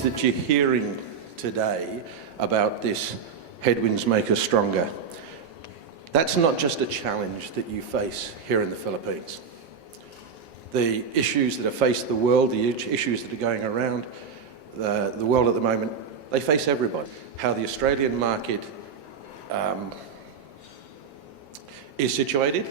is that you're hearing today about this headwinds make us stronger. That's not just a challenge that you face here in the Philippines. The issues that have faced the world, the issues that are going around the world at the moment, they face everybody. How the Australian market is situated.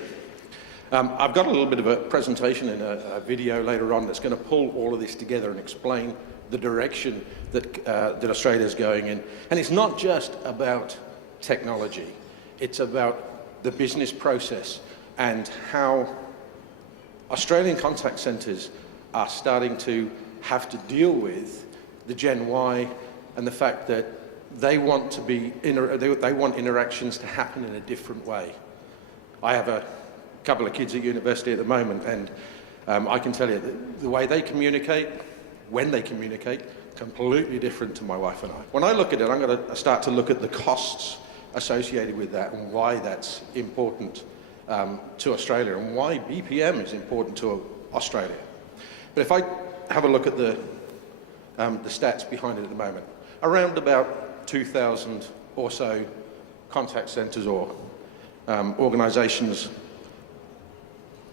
I've got a little bit of a presentation and a video later on that's going to pull all of this together and explain the direction that, that Australia is going in. And it's not just about technology. It's about the business process and how Australian contact centres are starting to have to deal with the Gen Y and the fact that they want to be they want interactions to happen in a different way. I have a couple of kids at university at the moment, and I can tell you that the way they communicate, when they communicate, completely different to my wife and I. When I look at it, I'm going to start to look at the costs associated with that and why that's important to Australia and why BPM is important to Australia. But if I have a look at the stats behind it at the moment, around about 2,000 or so contact centres or organisations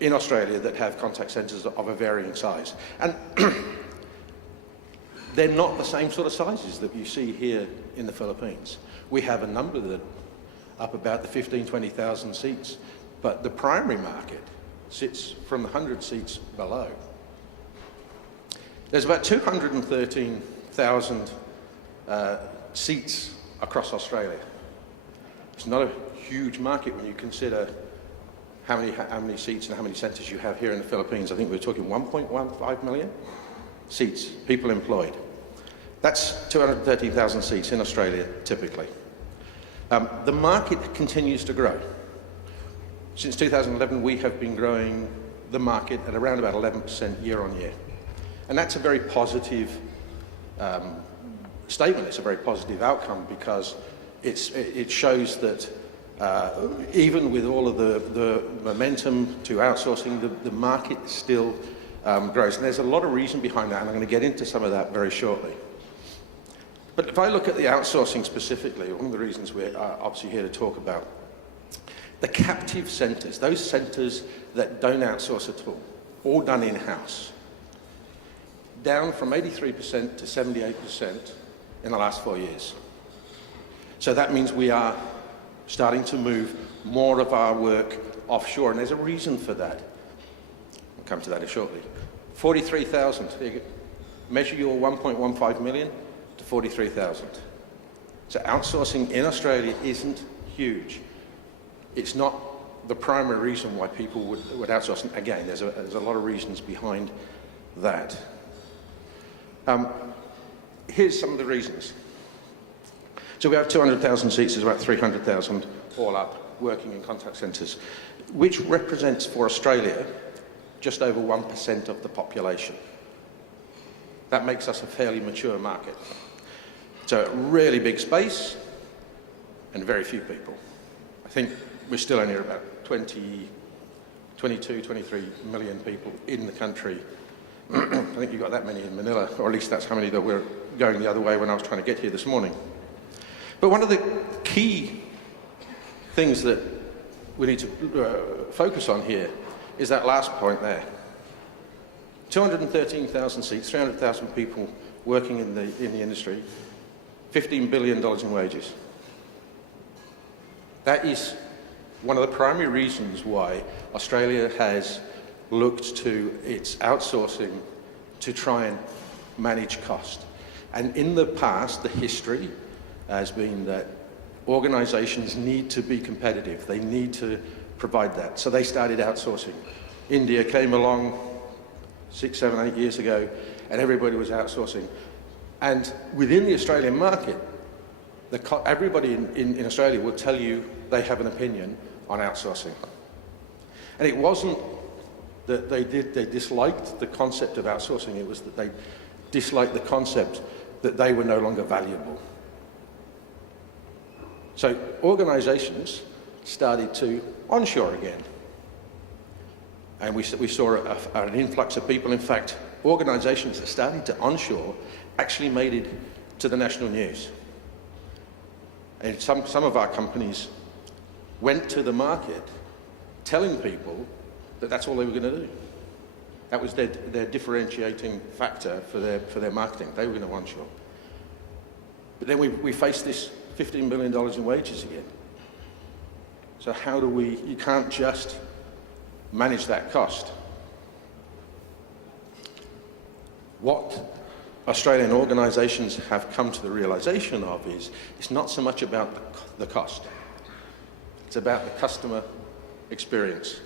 in Australia that have contact centres of a varying size. And they're not the same sort of sizes that you see here in the Philippines. We have a number that are up about the 15,000, 20,000 seats, but the primary market sits from the 100 seats below. There's about 213,000 seats across Australia. It's not a huge market when you consider how many seats and how many centres you have here in the Philippines. I think we're talking 1.15 million seats, people employed. That's 213,000 seats in Australia, typically. The market continues to grow. Since 2011, we have been growing the market at around about 11% year on year. And that's a very positive statement. It's a very positive outcome because it shows that even with all of the momentum to outsourcing, the market still grows. And there's a lot of reason behind that, and I'm going to get into some of that very shortly. But if I look at the outsourcing specifically, one of the reasons we're obviously here to talk about, the captive centres, those centres that don't outsource at all done in-house, down from 83% to 78% in the last 4 years. So that means we are starting to move more of our work offshore, and there's a reason for that. I'll come to that shortly. 43,000. Measure your 1.15 million to 43,000. So outsourcing in Australia isn't huge. It's not the primary reason why people would outsource. And again, there's a lot of reasons behind that. Here's some of the reasons. So we have 200,000 seats, there's about 300,000 all up working in contact centres, which represents for Australia just over 1% of the population. That makes us a fairly mature market. So a really big space and very few people. I think we're still only about 22, 23 million people in the country. I think you've got that many in Manila, or at least that's how many that were going the other way when I was trying to get here this morning. But one of the key things that we need to focus on here is that last point there. 213,000 seats, 300,000 people working in the industry, $15 billion in wages. That is one of the primary reasons why Australia has looked to its outsourcing to try and manage cost. And in the past, the history has been that organisations need to be competitive. They need to provide that. So they started outsourcing. India came along 6, 7, 8 years ago, and everybody was outsourcing. And within the Australian market, everybody in Australia will tell you they have an opinion on outsourcing. And it wasn't that they disliked the concept of outsourcing, it was that they disliked the concept that they were no longer valuable. So organisations started to onshore again. And we saw an influx of people. In fact, organisations that started to onshore actually made it to the national news. And some of our companies went to the market telling people that that's all they were going to do. That was their differentiating factor for their marketing. They were going to onshore. But then we faced this $15 billion in wages again. So how do you can't just manage that cost. What Australian organisations have come to the realisation of is it's not so much about the cost. It's about the customer experience.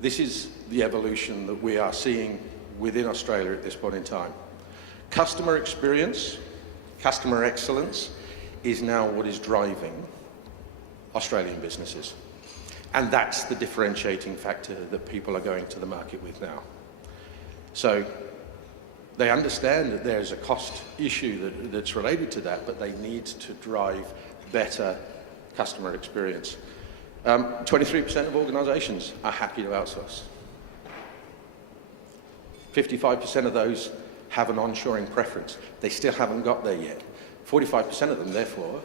This is the evolution that we are seeing within Australia at this point in time. Customer experience, customer excellence is now what is driving Australian businesses. And that's the differentiating factor that people are going to the market with now. So they understand that there's a cost issue that's related to that, but they need to drive better customer experience. 23% of organisations are happy to outsource. 55% of those have an onshoring preference. They still haven't got there yet. 45% of them, therefore,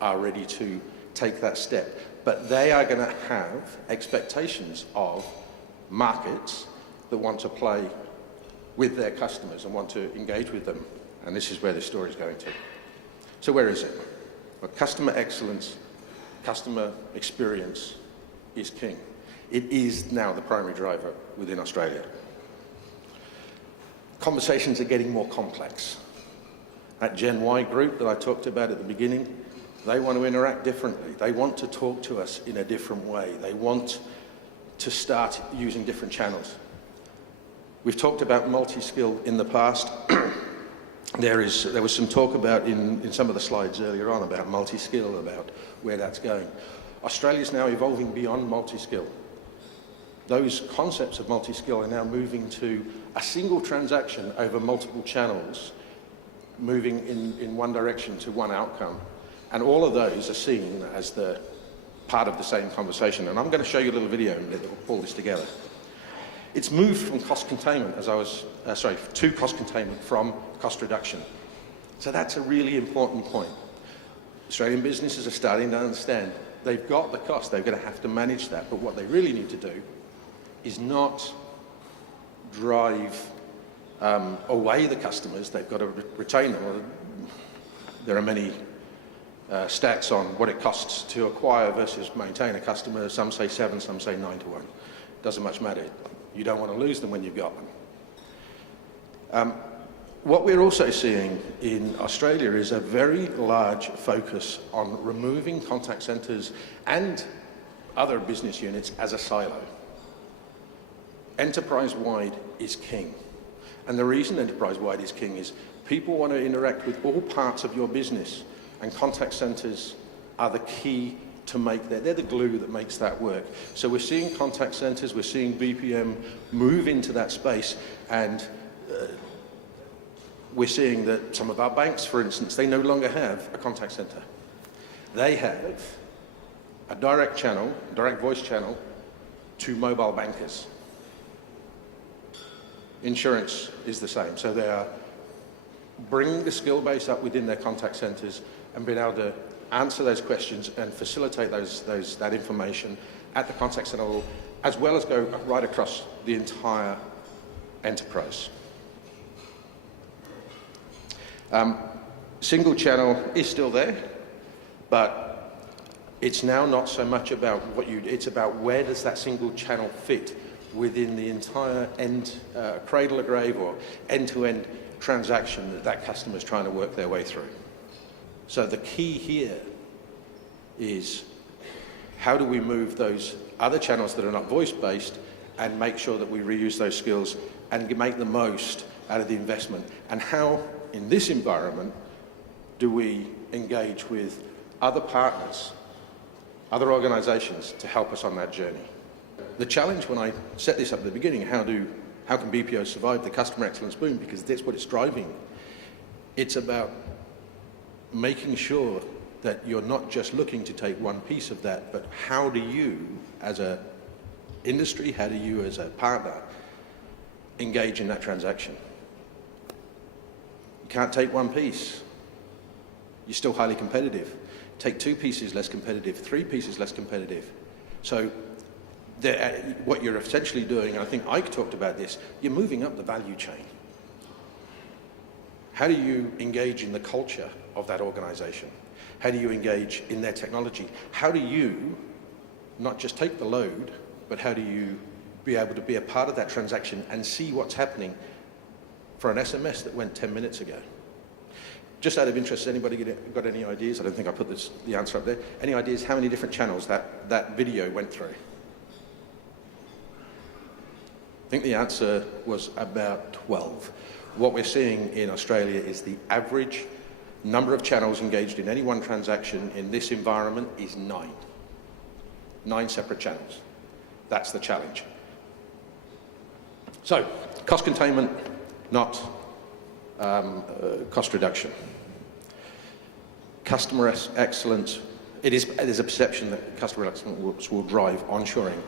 are ready to take that step. But they are going to have expectations of markets that want to play with their customers and want to engage with them. And this is where the story is going to. So where is it? Well, customer excellence, customer experience is king. It is now the primary driver within Australia. Conversations are getting more complex. That Gen Y group that I talked about at the beginning, they want to interact differently. They want to talk to us in a different way. They want to start using different channels. We've talked about multi-skill in the past. There was some talk about in some of the slides earlier on about multi-skill, about where that's going. Australia's now evolving beyond multi-skill. Those concepts of multi-skill are now moving to a single transaction over multiple channels, moving in one direction to one outcome. And all of those are seen as the part of the same conversation. And I'm going to show you a little video that will pull this together. It's moved from cost containment, to cost containment from cost reduction. So that's a really important point. Australian businesses are starting to understand they've got the cost, they're going to have to manage that. But what they really need to do is not drive away the customers. They've got to retain them. There are many stats on what it costs to acquire versus maintain a customer. Some say 7, some say 9 to 1. Doesn't much matter. You don't want to lose them when you've got them. What we're also seeing in Australia is a very large focus on removing contact centres and other business units as a silo. Enterprise-wide is king. And the reason enterprise-wide is king is people want to interact with all parts of your business, and contact centres are the key to make that. They're the glue that makes that work. So we're seeing contact centres, we're seeing BPM move into that space, and we're seeing that some of our banks, for instance, they no longer have a contact centre. They have a direct channel, direct voice channel, to mobile bankers. Insurance is the same. So they are bringing the skill base up within their contact centres and being able to answer those questions and facilitate that information at the contact centre level, as well as go right across the entire enterprise. Single channel is still there, but it's now not so much about it's about where does that single channel fit within the entire cradle to grave or end-to-end transaction that that customer is trying to work their way through. So the key here is how do we move those other channels that are not voice-based and make sure that we reuse those skills and make the most out of the investment, and how in this environment do we engage with other partners, other organisations to help us on that journey. The challenge when I set this up at the beginning, how can BPO survive the customer excellence boom, because that's what it's driving. It's about making sure that you're not just looking to take one piece of that, but how do you, as an industry, how do you as a partner engage in that transaction? You can't take one piece. You're still highly competitive. Take two pieces, less competitive. Three pieces, less competitive. So what you're essentially doing, and I think Ike talked about this, you're moving up the value chain. How do you engage in the culture of that organization? How do you engage in their technology? How do you not just take the load, but how do you be able to be a part of that transaction and see what's happening for an SMS that went 10 minutes ago? Just out of interest, anybody got any ideas? I don't think I put the answer up there. Any ideas how many different channels that video went through? I think the answer was about 12. What we're seeing in Australia is the average number of channels engaged in any one transaction in this environment is 9. 9 separate channels. That's the challenge. So, cost containment, not cost reduction. Customer excellence, there's a perception that customer excellence will drive onshoring.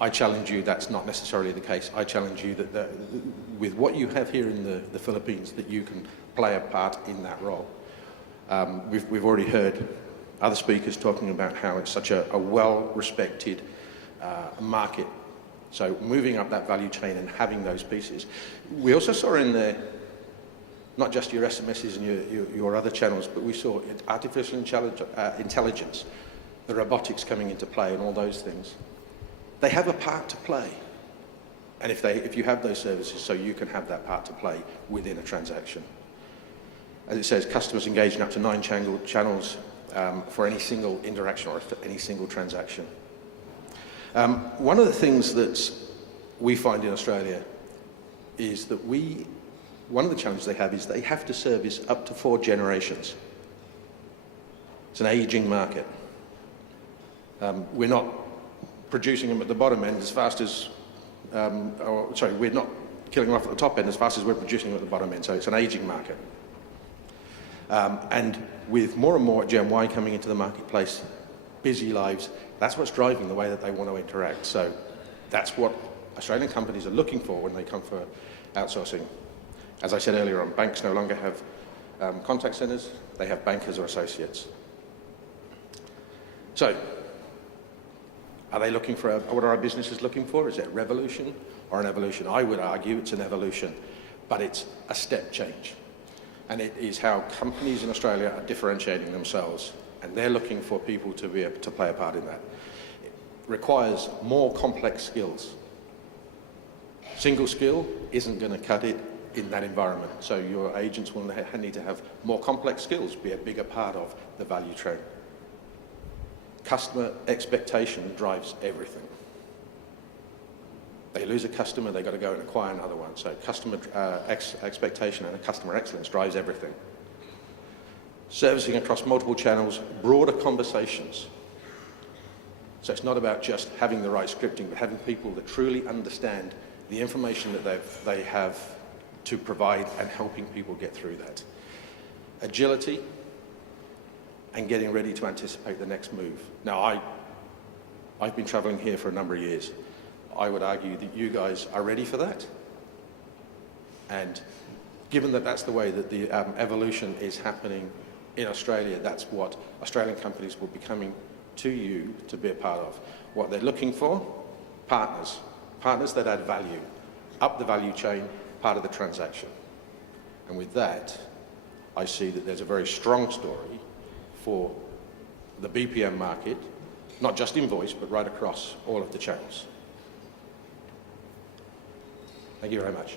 I challenge you that's not necessarily the case. I challenge you that with what you have here in the Philippines, that you can play a part in that role. We've already heard other speakers talking about how it's such a well-respected market. So moving up that value chain and having those pieces. We also saw in there, not just your SMSs and your other channels, but we saw artificial intelligence, the robotics coming into play and all those things. They have a part to play. And if you have those services, so you can have that part to play within a transaction. As it says, customers engage in up to 9 channels for any single interaction or any single transaction. One of the things that we find in Australia is that one of the challenges they have is they have to service up to 4 generations. It's an aging market. We're not producing them at the bottom end as fast as, we're not killing them off at the top end as fast as we're producing them at the bottom end, so it's an aging market. And with more and more Gen Y coming into the marketplace, busy lives, that's what's driving the way that they want to interact. So that's what Australian companies are looking for when they come for outsourcing. As I said earlier on, banks no longer have contact centres, they have bankers or associates. So, are they looking for, what are our businesses looking for? Is it a revolution or an evolution? I would argue it's an evolution, but it's a step change. And it is how companies in Australia are differentiating themselves, and they're looking for people to be able to play a part in that. It requires more complex skills. Single skill isn't going to cut it in that environment, so your agents will need to have more complex skills, be a bigger part of the value chain. Customer expectation drives everything. They lose a customer, they've got to go and acquire another one. So customer expectation and customer excellence drives everything. Servicing across multiple channels, broader conversations. So it's not about just having the right scripting, but having people that truly understand the information that they have to provide and helping people get through that. Agility and getting ready to anticipate the next move. Now, I've been traveling here for a number of years. I would argue that you guys are ready for that. And given that that's the way that the evolution is happening in Australia, that's what Australian companies will be coming to you to be a part of. What they're looking for, partners that add value, up the value chain, part of the transaction. And with that, I see that there's a very strong story for the BPM market, not just invoice, but right across all of the channels. Thank you very much.